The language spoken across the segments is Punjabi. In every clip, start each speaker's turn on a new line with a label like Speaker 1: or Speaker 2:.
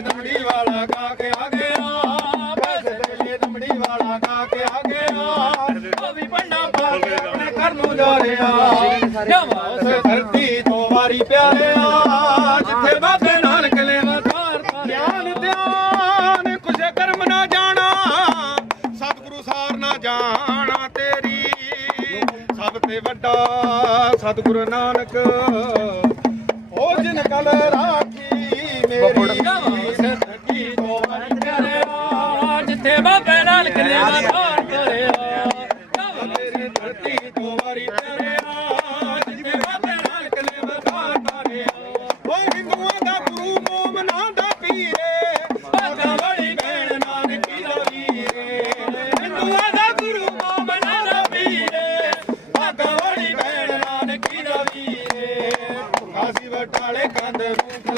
Speaker 1: ਲਈ ਦਮੜੀ ਵਾਲਾ ਗਾ ਕੇ ਆ ਗਿਆ। ਪੈਸੇ ਦੇ ਲਈ ਦਮੜੀ ਵਾਲਾ ਗਾ ਕੇ ਆ ਗਿਆ। ਉਹ ਪੰਡਾ ਪਾ ਕੇ ਆਪਣੇ ਘਰ ਨੂੰ ਜਾ ਰਿਹਾ। ਜਾਵਾ ਉਸ ਧਰਤੀ ਤੋਂ ਵਾਰੀ ਪਿਆਰਿਆ, ਜਿੱਥੇ ਬਾਬੇ ਨਾਨਕ ਲੈ ਵਤਾਰ ਧਿਆਨ ਧਿਆਨ, ਕੁਛ ਕਰਮ ਨਾ ਜਾਣਾ, ਸਤਿਗੁਰੂ ਸਾਰ ਨਾ ਜਾਣਾ ਤੇਰੀ। ਸਭ ਤੇ ਵੱਡਾ ਸਤਿਗੁਰੂ ਨਾਨਕ, ਉਹ ਜਿਨ ਕਲ ਰਾਖੀ
Speaker 2: ਜਿੱਥੇ ਬਾਬੇ ਨਾਲ ਕਿਲੇ ਦਾ ਧਾਰ ਕਰਿਆ
Speaker 1: ਤੇਰੀ ਧਰਤੀ ਤੋਂ ਵਾਰੀ ਪਿਆਰਿਆ ਜਿੱਥੇ ਬਾਬੇ ਨਾਲ ਕਲੇ ਵਤਾਰ ਤਾਰਿਆ ਓ ਹਿੰਦੂਆਂ ਦਾ ਗੁਰੂ ਮੋਮਨਾਂ ਦਾ ਪੀਰੇ ਬਾਗਾ ਵਾਲੀ ਭੈਣ ਨਾਨਕੀ ਦਾ ਵੀਰੇ ਹਿੰਦੂਆਂ ਦਾ ਗੁਰੂ ਮੋਮਨਾਂ ਦਾ ਪੀਰੇ ਬਾਗਾ ਵਾਲੀ ਭੈਣ ਨਾਨਕੀ ਦਾ ਵੀਰੇ ਕਾਸੀ ਵਟਾਲੇ ਕੰਧ ਨੂੰ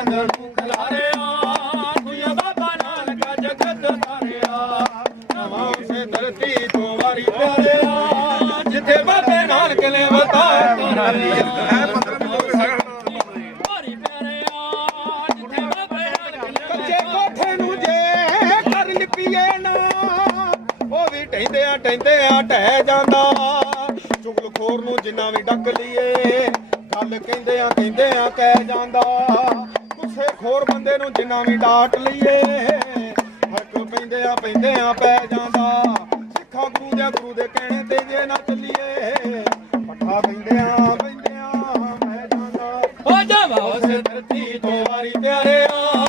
Speaker 1: ਵਟਾਲੇ ਨੂੰ ਖਲਾਰਿਆ ਤੂੰ ਬਾਬਾ ਨਾਨਕਾ ਜਗਤ ਤਾਰਿਆ ਨਵਾਂ ਉਸੇ ਧਰਤੀ ਤੋਂ ਵਾਰੀ ਪਿਆਰਿਆ ਜਿੱਥੇ ਬਾਬੇ
Speaker 2: ਨਾਲ ਕਿਲੇ
Speaker 1: ਕੱਚੇ ਕੋਠੇ ਨੂੰ ਉਹ ਵੀ ਟਹਿੰਦੇ ਆ ਟਹਿੰਦੇ ਆ ਟਹਿ ਜਾਂਦਾ ਚੁਗਲਖੋਰ ਨੂੰ ਜਿੰਨਾ ਵੀ ਡੱਕ ਲਈਏ, ਗੱਲ ਕਹਿੰਦੇ ਆ ਕਹਿੰਦੇ ਆ ਕਹਿ ਜਾਂਦਾ। ਗੁੱਸੇ ਖੋਰ ਬੰਦੇ ਨੂੰ ਜਿੰਨਾ ਵੀ ਡਾਟ ਲਈਏ ਹੱਕ ਪੈਂਦੇ ਆ ਪੈਂਦੇ ਆ ਪੈ ਜਾਂਦਾ। ਸਿੱਖਾ ਗੁਰੂ ਦੇ ਗੁਰੂ ਦੇ ਕਹਿਣੇ ਤੇ ਜੇ ਨਾ ਚੱਲੀਏ ਪੱਠਾ ਪੈਂਦੇ ਆ ਪੈਂਦੇ ਆ ਮੈਂ ਜਾਂਦਾ।
Speaker 2: ਹੋ ਜਾਵਾ
Speaker 1: ਉਸ ਧਰਤੀ ਤੋਂ ਵਾਰੀ ਪਿਆਰਿਆ